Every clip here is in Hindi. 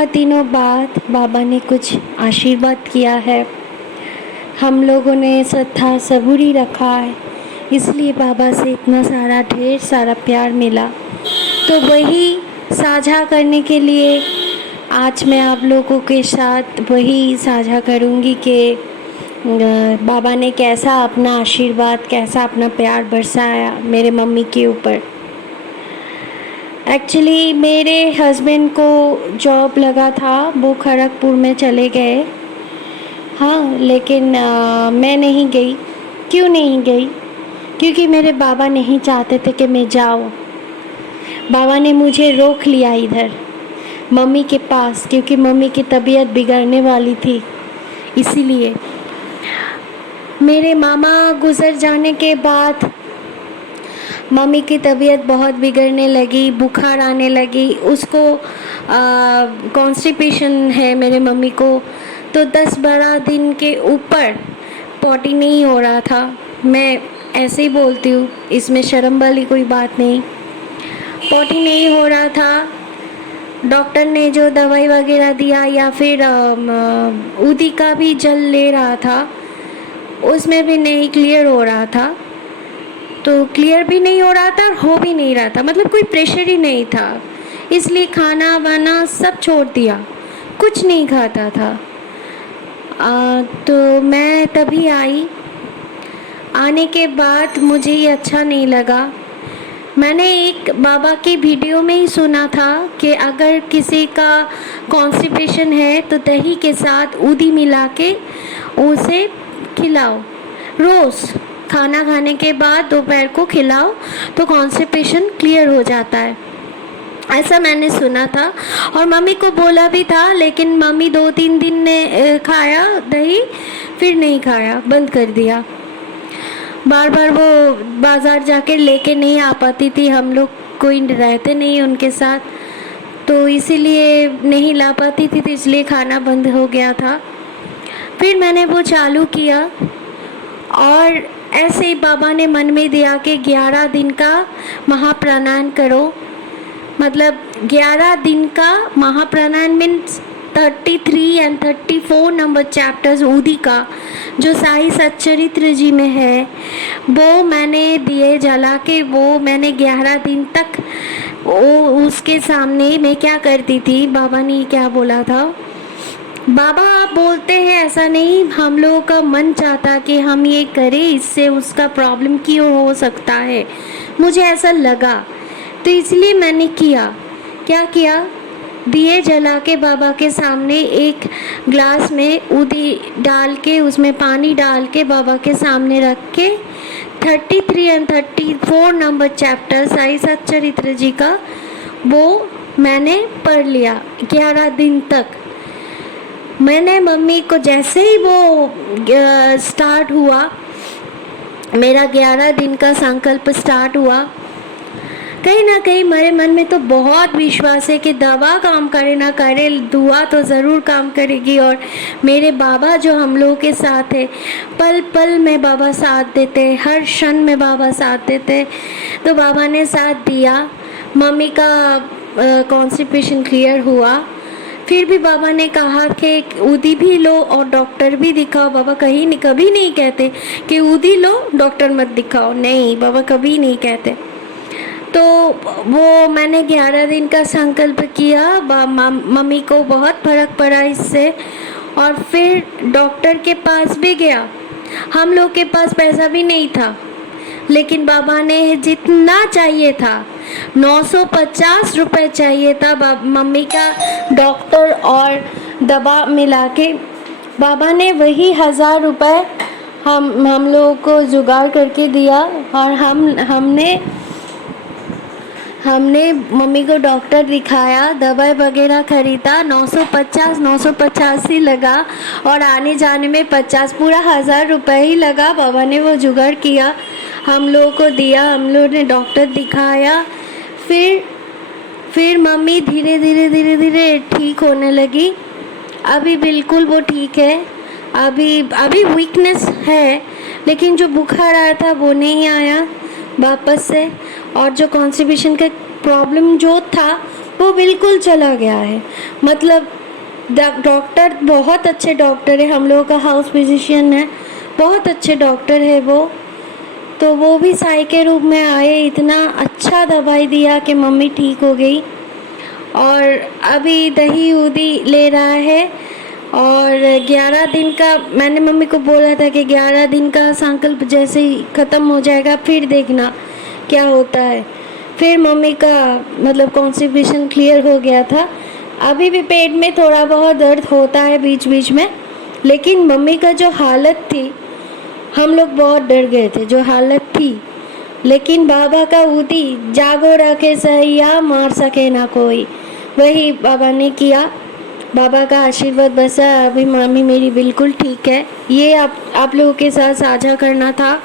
बहुत दिनों बाद बाबा ने कुछ आशीर्वाद किया है। हम लोगों ने श्रद्धा सबूरी रखा है, इसलिए बाबा से इतना सारा ढेर सारा प्यार मिला। तो वही साझा करने के लिए आज मैं आप लोगों के साथ वही साझा करूँगी कि बाबा ने कैसा अपना आशीर्वाद, कैसा अपना प्यार बरसाया मेरे मम्मी के ऊपर। एक्चुअली मेरे हस्बैंड को जॉब लगा था, वो खड़गपुर में चले गए। हाँ, लेकिन मैं नहीं गई। क्यों नहीं गई? क्योंकि मेरे बाबा नहीं चाहते थे कि मैं जाऊँ। बाबा ने मुझे रोक लिया इधर मम्मी के पास, क्योंकि मम्मी की तबीयत बिगड़ने वाली थी। इसीलिए मेरे मामा गुज़र जाने के बाद मम्मी की तबीयत बहुत बिगड़ने लगी, बुखार आने लगी। उसको कॉन्स्टिपेशन है मेरे मम्मी को, तो 10-12 दिन के ऊपर पॉटी नहीं हो रहा था। मैं ऐसे ही बोलती हूँ, इसमें शर्म वाली कोई बात नहीं। पॉटी नहीं हो रहा था। डॉक्टर ने जो दवाई वगैरह दिया या फिर उदी का भी जल ले रहा था, उसमें भी नहीं क्लियर हो रहा था। तो क्लियर भी नहीं हो रहा था और हो भी नहीं रहा था, मतलब कोई प्रेशर ही नहीं था। इसलिए खाना वाना सब छोड़ दिया, कुछ नहीं खाता था। तो मैं तभी आई। आने के बाद मुझे ये अच्छा नहीं लगा। मैंने एक बाबा की वीडियो में ही सुना था कि अगर किसी का कॉन्स्टिपेशन है तो दही के साथ उदी मिला के उसे खिलाओ। रोज़ खाना खाने के बाद दोपहर को खिलाओ तो कॉन्स्टिपेशन क्लियर हो जाता है, ऐसा मैंने सुना था। और मम्मी को बोला भी था, लेकिन मम्मी 2-3 दिन ने खाया दही, फिर नहीं खाया, बंद कर दिया। बार बार वो बाज़ार जाकर लेके नहीं आ पाती थी, हम लोग कोई रहते नहीं उनके साथ, तो इसीलिए नहीं ला पाती थी, तो इसलिए खाना बंद हो गया था। फिर मैंने वो चालू किया और ऐसे ही बाबा ने मन में दिया कि 11 दिन का महाप्राणायाम करो। मतलब 11 दिन का महाप्राणायाम मीन्स 33 एंड 34 नंबर चैप्टर्स उदी का जो साई सच्चरित्र जी में है, वो मैंने दिए जला के, वो मैंने 11 दिन तक वो उसके सामने मैं क्या करती थी, बाबा ने क्या बोला था। बाबा आप बोलते हैं ऐसा नहीं, हम लोगों का मन चाहता कि हम ये करें, इससे उसका प्रॉब्लम क्यों हो सकता है, मुझे ऐसा लगा, तो इसलिए मैंने किया। क्या किया? दिए जला के बाबा के सामने एक ग्लास में उदी डाल के, उसमें पानी डाल के बाबा के सामने रख के 33 एंड 34 नंबर चैप्टर साई सच्चरित्र जी का वो मैंने पढ़ लिया 11 दिन तक। मैंने मम्मी को जैसे ही वो स्टार्ट हुआ, मेरा 11 दिन का संकल्प स्टार्ट हुआ, कहीं ना कहीं मेरे मन में तो बहुत विश्वास है कि दवा काम करे ना करे, दुआ तो ज़रूर काम करेगी। और मेरे बाबा जो हम लोगों के साथ है, पल पल में बाबा साथ देते, हर क्षण में बाबा साथ देते। तो बाबा ने साथ दिया। मम्मी का कॉन्स्टिपेशन क्लियर हुआ। फिर भी बाबा ने कहा कि उदी भी लो और डॉक्टर भी दिखाओ। बाबा कहीं कभी नहीं कहते कि उदी लो डॉक्टर मत दिखाओ, नहीं, बाबा कभी नहीं कहते। तो वो मैंने 11 दिन का संकल्प किया। मम्मी को बहुत फर्क पड़ा इससे। और फिर डॉक्टर के पास भी गया। हम लोग के पास पैसा भी नहीं था, लेकिन बाबा ने जितना चाहिए था, 950 रुपये चाहिए था मम्मी का डॉक्टर और दवा मिला के, बाबा ने वही 1000 रुपये हम लोगों को जुगाड़ करके दिया। और हमने मम्मी को डॉक्टर दिखाया, दवाई वगैरह खरीदा, 950 ही लगा और आने जाने में 50, पूरा 1000 रुपये ही लगा। बाबा ने वो जुगाड़ किया, हम लोगों को दिया, हम लोगों ने डॉक्टर दिखाया। फिर मम्मी धीरे धीरे ठीक होने लगी। अभी बिल्कुल वो ठीक है। अभी वीकनेस है, लेकिन जो बुखार आया था वो नहीं आया वापस से। और जो कॉन्स्टिपेशन का प्रॉब्लम जो था वो बिल्कुल चला गया है। मतलब डॉक्टर बहुत अच्छे डॉक्टर है, हम लोगों का हाउस फिजिशियन है, बहुत अच्छे डॉक्टर है वो। तो वो भी साई के रूप में आए, इतना अच्छा दवाई दिया कि मम्मी ठीक हो गई। और अभी दही उदी ले रहा है। और 11 दिन का मैंने मम्मी को बोला था कि 11 दिन का संकल्प जैसे ही ख़त्म हो जाएगा फिर देखना क्या होता है। फिर मम्मी का मतलब कॉन्स्टिपेशन क्लियर हो गया था। अभी भी पेट में थोड़ा बहुत दर्द होता है बीच बीच में, लेकिन मम्मी का जो हालत थी, हम लोग बहुत डर गए थे जो हालत थी। लेकिन बाबा का उदी, जागो रखे सैया मार सके ना कोई, वही बाबा ने किया। बाबा का आशीर्वाद बसा, अभी मम्मी मेरी बिल्कुल ठीक है। ये आप लोगों के साथ साझा करना था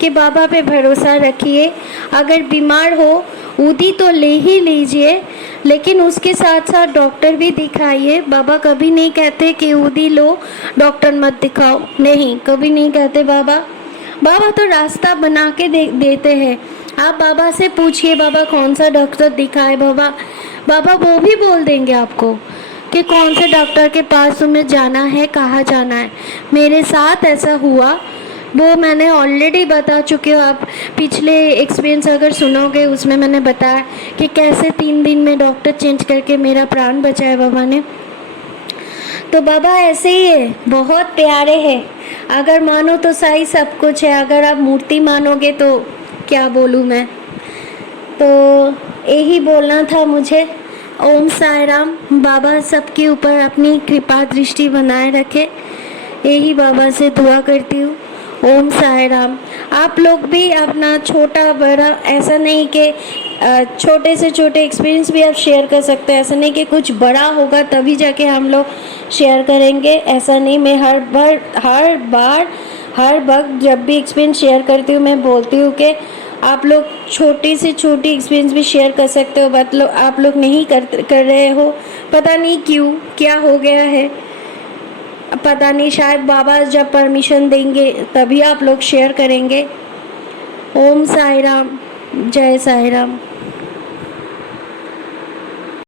कि बाबा पे भरोसा रखिए। अगर बीमार हो उदी तो ले ही लीजिए, लेकिन उसके साथ साथ डॉक्टर भी दिखाइए। बाबा कभी नहीं कहते कि उदी लो डॉक्टर मत दिखाओ, नहीं, कभी नहीं कहते बाबा। बाबा तो रास्ता बना के देते हैं। आप बाबा से पूछिए बाबा कौन सा डॉक्टर दिखाए, बाबा वो भी बोल देंगे आपको कि कौन से डॉक्टर के पास तुम्हें जाना है, कहाँ जाना है। मेरे साथ ऐसा हुआ, वो मैंने ऑलरेडी बता चुकी हूँ। आप पिछले एक्सपीरियंस अगर सुनोगे उसमें मैंने बताया कि कैसे 3 दिन में डॉक्टर चेंज करके मेरा प्राण बचाया बाबा ने। तो बाबा ऐसे ही है, बहुत प्यारे हैं। अगर मानो तो सही सब कुछ है, अगर आप मूर्ति मानोगे तो क्या बोलूँ मैं। तो यही बोलना था मुझे। ओम साई राम। बाबा सबके ऊपर अपनी कृपा दृष्टि बनाए रखे, यही बाबा से दुआ करती हूँ। ओम साई राम। आप लोग भी अपना छोटा बड़ा, ऐसा नहीं कि छोटे से छोटे एक्सपीरियंस भी आप शेयर कर सकते हैं। ऐसा नहीं कि कुछ बड़ा होगा तभी जाके हम लोग शेयर करेंगे, ऐसा नहीं। मैं हर वक्त जब भी एक्सपीरियंस शेयर करती हूँ मैं बोलती हूँ कि आप लोग छोटी से छोटी एक्सपीरियंस भी शेयर कर सकते हो। मतलब आप लोग नहीं कर रहे हो, पता नहीं क्यों, क्या हो गया है पता नहीं। शायद बाबा जब परमिशन देंगे तभी आप लोग शेयर करेंगे। ओम साई राम, जय साई राम।